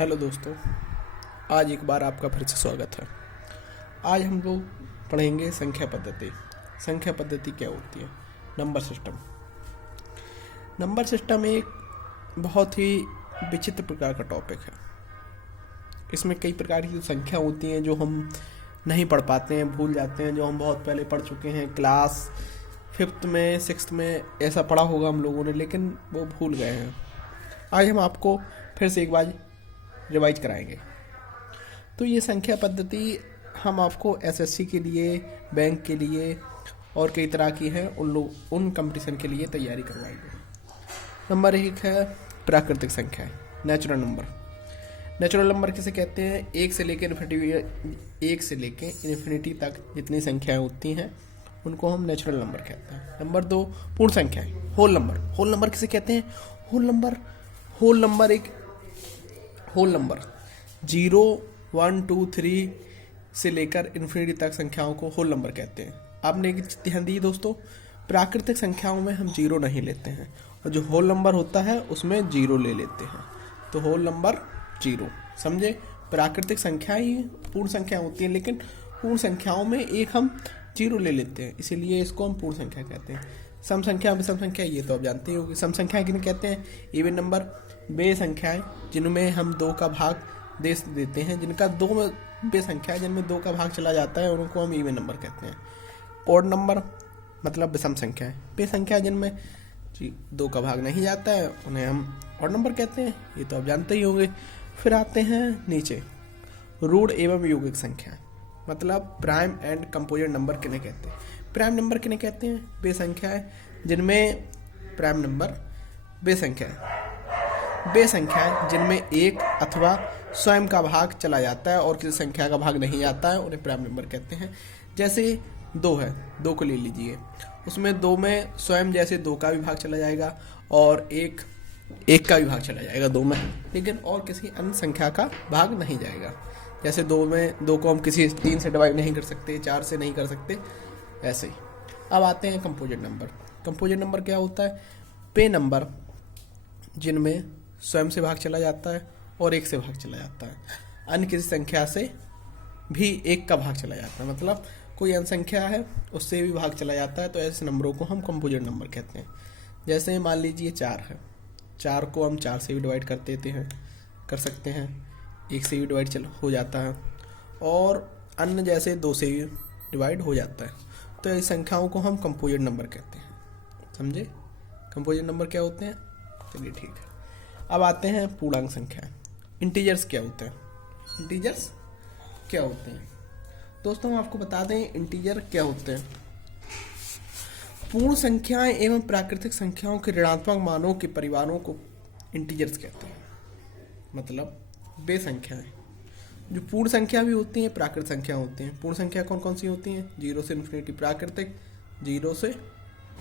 Hello दोस्तों, आज एक बार आपका फिर से स्वागत है। आज हम लोग पढ़ेंगे संख्या पद्धति। संख्या पद्धति क्या होती है? Number system. नंबर सिस्टम एक बहुत ही विचित्र प्रकार का टॉपिक है। इसमें कई प्रकार की संख्या होती हैं जो हम नहीं पढ़ पाते हैं, भूल जाते हैं, जो हम बहुत पहले पढ़ चुके हैं। क्लास 5th में 6th में ऐसा पढ़ा होगा हम लोगों ने, लेकिन वो भूल गए हैं। आज हम आपको फिर से एक बार रिवाइज कराएंगे। तो ये संख्या पद्धति हम आपको एसएससी के लिए, बैंक के लिए और कई तरह की है, उन कंपटीशन के लिए तैयारी करवाएंगे। नंबर 1 है प्राकृतिक संख्या, नेचुरल नंबर। नेचुरल नंबर किसे कहते हैं? एक से लेकर इन्फिनिटी तक जितनी संख्याएं होती हैं उनको हम नेचुरल नंबर कहते हैं। नंबर 2 पूर्ण संख्याएं, होल नंबर। होल नंबर किसे कहते हैं? होल नंबर एक होल नंबर 0, 1, 2, 3 से लेकर इन्फिनिटी तक संख्याओं को होल नंबर कहते हैं। आपने एक ध्यान दी दोस्तों, प्राकृतिक संख्याओं में हम 0 नहीं लेते हैं और जो होल नंबर होता है उसमें 0 ले लेते हैं। तो होल नंबर 0, समझे? प्राकृतिक संख्या ही पूर्ण संख्या होती है, लेकिन पूर्ण संख्याओं में एक हम 0 ले लेते हैं, इसीलिए इसको हम पूर्ण संख्या कहते हैं। सम संख्या, विषम संख्या, ये तो आप जानते ही होंगे। सम संख्या किन्हें कहते हैं? Even number. बे संख्याएं जिनमें हम 2 का भाग दे देते हैं, जिनका 2 में बे संख्या है जिनमें 2 का भाग चला जाता है, उनको हम इवन नंबर कहते हैं। ओड नंबर मतलब विषम संख्याएं। बे संख्या जिनमें 2 का भाग नहीं जाता है उन्हें हम ऑड नंबर कहते हैं, ये तो आप जानते ही होंगे। फिर आते हैं नीचे, रूढ़ एवं यौगिक संख्या, मतलब प्राइम एंड कंपोजिट नंबर किन्हें कहते हैं? प्राइम नंबर किन्हें कहते हैं? बे संख्याएं जिनमें प्राइम नंबर बे संख्याएं जिनमें एक अथवा स्वयं का भाग चला जाता है और किसी संख्या का भाग नहीं जाता है, उन्हें प्राइम नंबर कहते हैं। जैसे 2 है, 2 को ले लीजिए, उसमें 2 में स्वयं जैसे 2 का भी भाग चला जाएगा और एक का भी भाग चला जाएगा 2 में, लेकिन और किसी अन्य संख्या का भाग नहीं जाएगा। जैसे 2 को हम किसी 3 से डिवाइड नहीं कर सकते, 4 से नहीं कर सकते, ऐसे ही। अब आते हैं कंपोजिट नंबर। कंपोजिट नंबर क्या होता है? पे नंबर जिनमें स्वयं से भाग चला जाता है और 1 से भाग चला जाता है, अन्य किसी संख्या से भी 1 का भाग चला जाता है, मतलब कोई अन्य संख्या है उससे भी भाग चला जाता है, तो ऐसे नंबरों को हम कंपोजिट नंबर कहते हैं। जैसे मान लीजिए 4 है, 4 को हम 4 से भी डिवाइड कर सकते हैं, 1 से भी डिवाइड हो जाता है, और अन्य जैसे 2 से भी डिवाइड हो जाता है, तो ऐसी संख्याओं को हम कंपोजिट नंबर कहते हैं। समझे कंपोजिट नंबर क्या होते हैं? चलिए ठीक है। अब आते हैं पूर्णांक संख्या। इंटीजर्स क्या होते हैं? दोस्तों हम आपको बता दें इंटीजर क्या होते हैं। पूर्ण संख्याएं एवं प्राकृतिक संख्याओं के ऋणात्मक मानों के परिवारों को इंटीजर्स कहते हैं। मतलब वे संख्याएं जो पूर्ण संख्या भी होती हैं, प्राकृतिक संख्या होती हैं। पूर्ण संख्या कौन कौन सी होती हैं? 0 से इन्फिनिटी प्राकृतिक, 0 से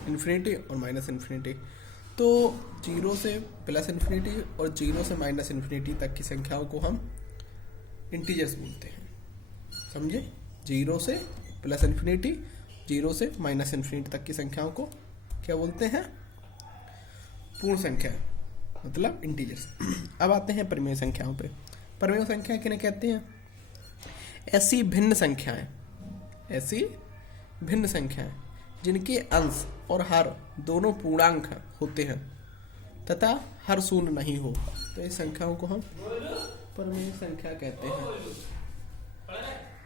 इन्फिनिटी और माइनस इन्फिनिटी। तो 0 से प्लस इन्फिनिटी और 0 से माइनस इन्फिनिटी तक की संख्याओं को हम इंटीजर्स बोलते हैं। समझे? 0 से प्लस इन्फिनिटी, 0 से माइनस इन्फिनिटी तक की संख्याओं को क्या बोलते हैं? पूर्ण संख्या, मतलब इंटीजर्स। अब आते हैं परिमेय संख्याओं पे। परिमेय संख्या किन्हें कहते हैं? ऐसी भिन्न संख्याएं जिनके अंश और हर दोनों पूर्णांक होते हैं तथा हर शून्य नहीं हो, तो इस संख्याओं को हम परिमेय संख्या कहते हैं।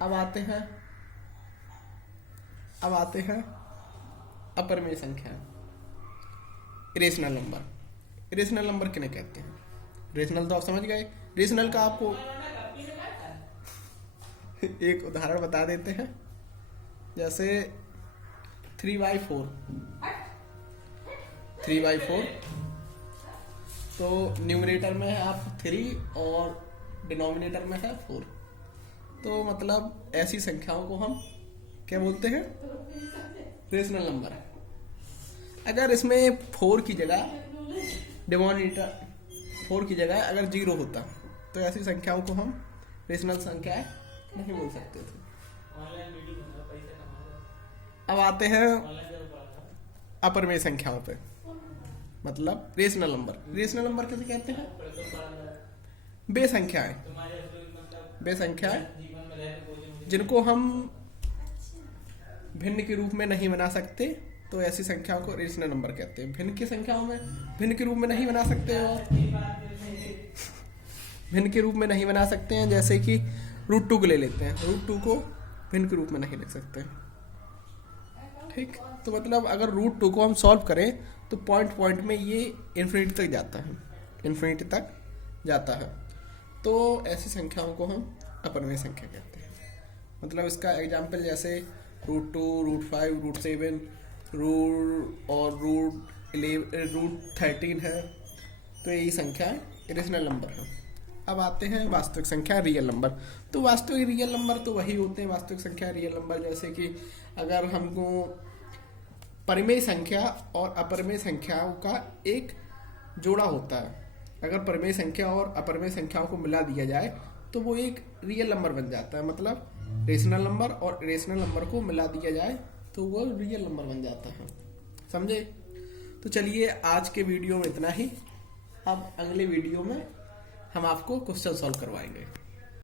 अब आते हैं अपरिमेय संख्या, इरेशनल नंबर। इरेशनल नंबर किन्हें कहते हैं? रेशनल तो आप समझ गए। रेशनल का आपको एक उदाहरण बता देते हैं। जैसे 3/4, तो न्यूमरेटर में है आप 3 और डिनोमिनेटर में है 4, तो मतलब ऐसी संख्याओं को हम क्या बोलते हैं? Rational number. अगर इसमें 4 की जगह डिनोमिनेटर 4 की जगह अगर 0 होता तो ऐसी संख्याओं को हम रेशनल संख्याएं नहीं बोल सकते थे। अब आते हैं अपरिमेय संख्याओं पे, मतलब रेशनल नंबर। रेशनल नंबर किसे कहते हैं? वे संख्याएं जिनको हम भिन्न के रूप में नहीं बना सकते, तो ऐसी संख्याओं को रेशनल नंबर कहते हैं। भिन्न की संख्याओं में भिन्न के रूप में नहीं बना सकते, और भिन्न के रूप में नहीं बना सकते हैं, जैसे कि √2 को ले लेते हैं। √2 को भिन्न के रूप में नहीं लिख सकते, ठीक। तो मतलब अगर √2 को हम सॉल्व करें तो पॉइंट में ये इन्फिनिटी तक जाता है, तो ऐसी संख्याओं को हम अपरिमेय संख्या कहते हैं। मतलब इसका एग्जाम्पल जैसे √2, √5, √7 और √13 है, तो यही संख्या इरेशनल नंबर है। अब आते हैं वास्तविक संख्या, रियल नंबर। तो वास्तविक रियल नंबर तो वही होते हैं, वास्तविक संख्या रियल नंबर, जैसे कि अगर हमको परिमेय संख्या और अपरिमेय संख्याओं का एक जोड़ा होता है, अगर परिमेय संख्या और अपरिमेय संख्याओं को मिला दिया जाए तो वो एक रियल नंबर बन जाता है। मतलब रेशनल नंबर और इरेशनल नंबर को मिला दिया जाए तो वो रियल नंबर बन जाता है, समझे। तो चलिए आज के वीडियो में इतना ही। अब अगले वीडियो में हम आपको क्वेश्चन सॉल्व करवाएंगे।